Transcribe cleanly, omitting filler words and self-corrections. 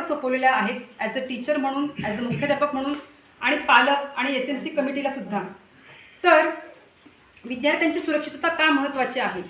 आपल्यावर सोपवलेल्या आहेत as a teacher म्हणून, ॲज अ मुख्याध्यापक म्हणून आणि पालक आणि SMC कमिटीला सुद्धा. तर विद्यार्थ्यांची सुरक्षितता का महत्त्वाची आहे?